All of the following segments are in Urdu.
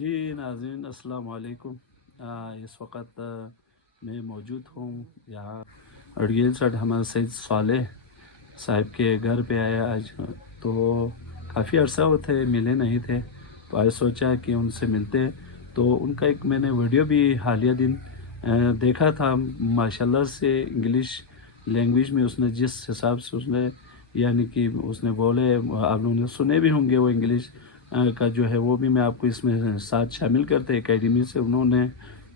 جی ناظرین السلام علیکم. اس وقت میں موجود ہوں یہاں اڑگیل سٹ ہمارے سید صالح صاحب کے گھر پہ آیا آج. تو کافی عرصہ وہ تھے ملے نہیں تھے، تو آج سوچا کہ ان سے ملتے. تو ان کا ایک میں نے ویڈیو بھی حالیہ دن دیکھا تھا. ماشاءاللہ سے انگلش لینگویج میں اس نے جس حساب سے اس نے یعنی کہ اس نے بولے، آپ لوگوں نے سنے بھی ہوں گے وہ انگلش کا جو ہے وہ بھی میں آپ کو اس میں ساتھ شامل کرتے. اکیڈمی سے انہوں نے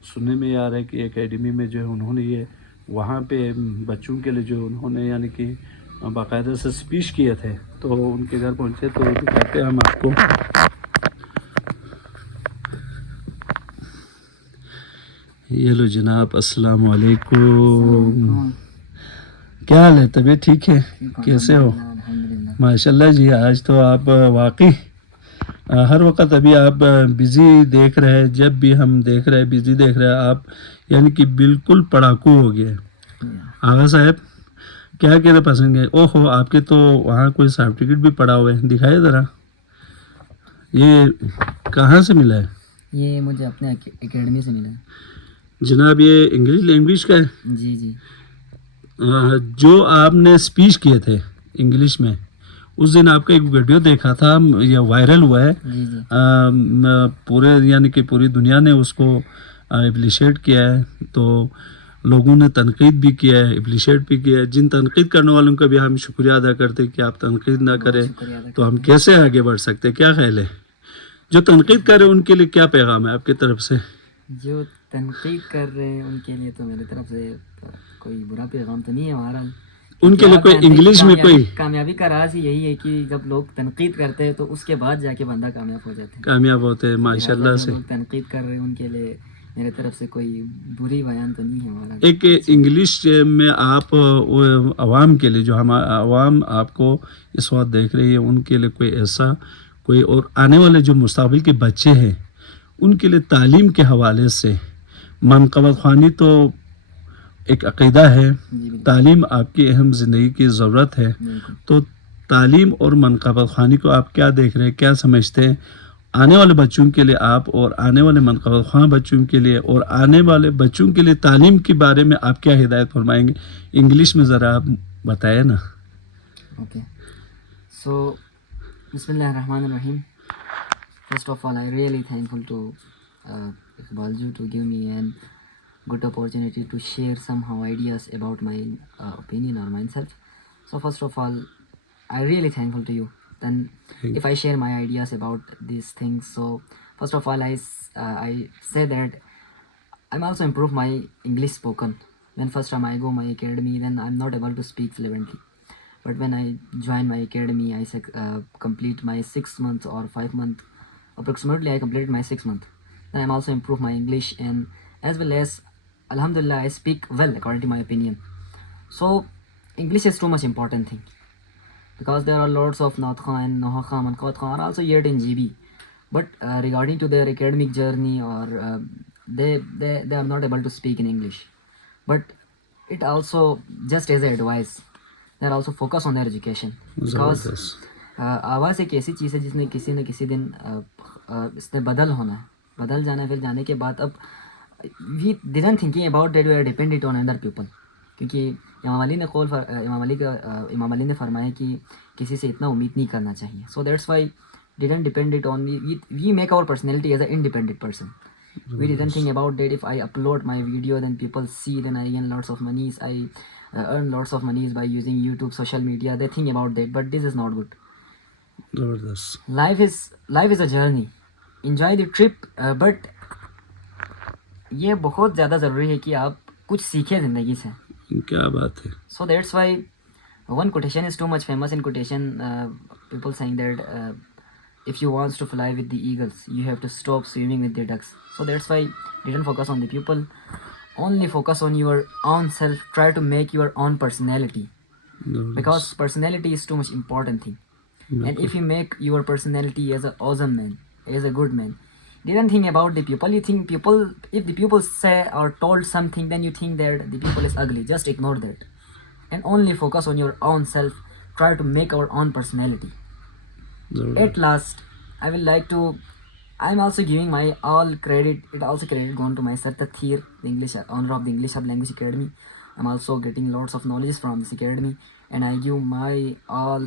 سننے میں آ رہا ہے کہ اکیڈمی میں جو ہے انہوں نے یہ وہاں پہ بچوں کے لیے جو انہوں نے یعنی کہ باقاعدہ سے اسپیچ کیے تھے. تو ان کے گھر پہنچے تو دکھاتے ہیں ہم آپ کو. یہ لو جناب، السلام علیکم. کیا حال ہے؟ طبیعت ٹھیک ہے؟ کیسے ہو؟ ماشاءاللہ جی. آج تو آپ واقعی ہر وقت ابھی آپ بزی دیکھ رہے ہیں، جب بھی ہم دیکھ رہے ہیں بزی دیکھ رہے ہیں آپ، یعنی کہ بالکل پڑھاکو ہو گئے. آغا صاحب کیا کہنا پسند ہے؟ او ہو، آپ کے تو وہاں کوئی سرٹیفکیٹ بھی پڑا ہوا ہے، دکھائے ذرا. یہ کہاں سے ملا ہے؟ یہ مجھے اپنے اکیڈمی سے ملا ہے جناب. یہ انگلش لینگویج کا ہے؟ جی جی. جو آپ نے اسپیچ کیے تھے انگلش میں، اس دن آپ کا ایک ویڈیو دیکھا تھا، یہ وائرل ہوا ہے. جی جی. پورے یعنی کہ پوری دنیا نے اس کو اپریشیٹ کیا ہے. تو لوگوں نے تنقید بھی کیا ہے، اپریشیٹ بھی کیا ہے. جن تنقید کرنے والوں کا بھی ہم شکریہ ادا کرتے کہ آپ تنقید نہ کریں تو ہم کیسے آگے بڑھ سکتے. کیا خیال ہے؟ جو تنقید کرے ان کے لیے کیا پیغام ہے آپ کی طرف سے؟ جو تنقید کر رہے ہیں ان کے لیے تو میری طرف سے کوئی برا پیغام تو نہیں ہے ہمارا. ان کے لیے کوئی انگلش میں کوئی کامیابی کا راز ہی یہی ہے کہ جب لوگ تنقید کرتے ہیں تو اس کے بعد جا کے بندہ کامیاب ہو جاتا ہے. کامیاب ہوتے ہیں ماشاء اللہ سے. جو لوگ تنقید کر رہے ہیں ان کے لیے میرے طرف سے کوئی بری بیان تو نہیں ہے ہمارا. ایک انگلش میں آپ عوام کے لیے، جو ہمارا عوام آپ کو اس وقت دیکھ رہی ہے، ان کے لیے کوئی ایسا کوئی اور آنے والے جو مستقبل کے بچے ہیں ان کے لیے تعلیم کے حوالے سے، منقبت خوانی تو ایک عقیدہ ہے، تعلیم آپ کی اہم زندگی کی ضرورت ہے. تو تعلیم اور منقبت خوانی کو آپ کیا دیکھ رہے ہیں، کیا سمجھتے ہیں آنے والے بچوں کے لیے آپ، اور آنے والے منقبت خواہ بچوں کے لیے، اور آنے والے بچوں کے لیے تعلیم کے بارے میں آپ کیا ہدایت فرمائیں گے؟ انگلش میں ذرا آپ بتائیں نا. اوکے. سو بسم اللہ الرحمن الرحیم. First of all, I really thankful to Iqbalju to give me an good opportunity to share somehow ideas about my opinion or myself. So first of all, I really thankful to you. Then if I share my ideas about these things, so first of all, I say that I'm also improve my English spoken. When first time I go my academy, then I'm not able to speak fluently. But when I join my academy, I complete my 6 month or 5 month. Approximately, I completed my 6 month. Then I'm also improve my English, and as well as, Alhamdulillah, I speak well according to my opinion. So, English is too much important thing because there are lots of Nath Khan, Noha Khan, and Qat Khan are also yet in GB. But regarding to their academic journey, or they are not able to speak in English. But it also just as a advice. They are also focus on their education because آواز ایک ایسی چیز ہے جس نے کسی نہ کسی دن اس نے بدل ہونا ہے، بدل جانا ہے. پھر جانے کے بعد اب we didn't thinking about that we are dependent on other people, کیونکہ امام علی نے فرمایا کہ کسی سے اتنا امید نہیں کرنا چاہیے. So that's why didn't depend on we make our personality as a independent person. We didn't think about that if I upload my video then people see, then I gain lots of monies, I earn lots of monies by using YouTube, social media. They think about that, but this is not good. Life is a journey. Enjoy the trip, but یہ بہت زیادہ ضروری ہے کہ آپ کچھ سیکھیں زندگی سے. کیا بات ہے. So that's why one quotation is too much famous in quotation. People saying that if you want to fly with the eagles, you have to stop swimming with the ducks. So that's why didn't focus on the people, only focus on your own self. Try to make your own personality, because personality is too much important thing. And if you make your personality as an awesome man, as a good man, didn't think about the people. You think people, if the people say or told something, then you think that the people is ugly. Just ignore that and only focus on your own self. Try to make our own personality. At last, I will like to I'm also giving my all credit. It also credit gone to my Sir Tathir, the English owner of the English Hub Language Academy. I'm also getting lots of knowledge from this academy, and I give my all.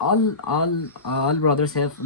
all brothers have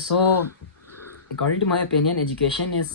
So according to my opinion education is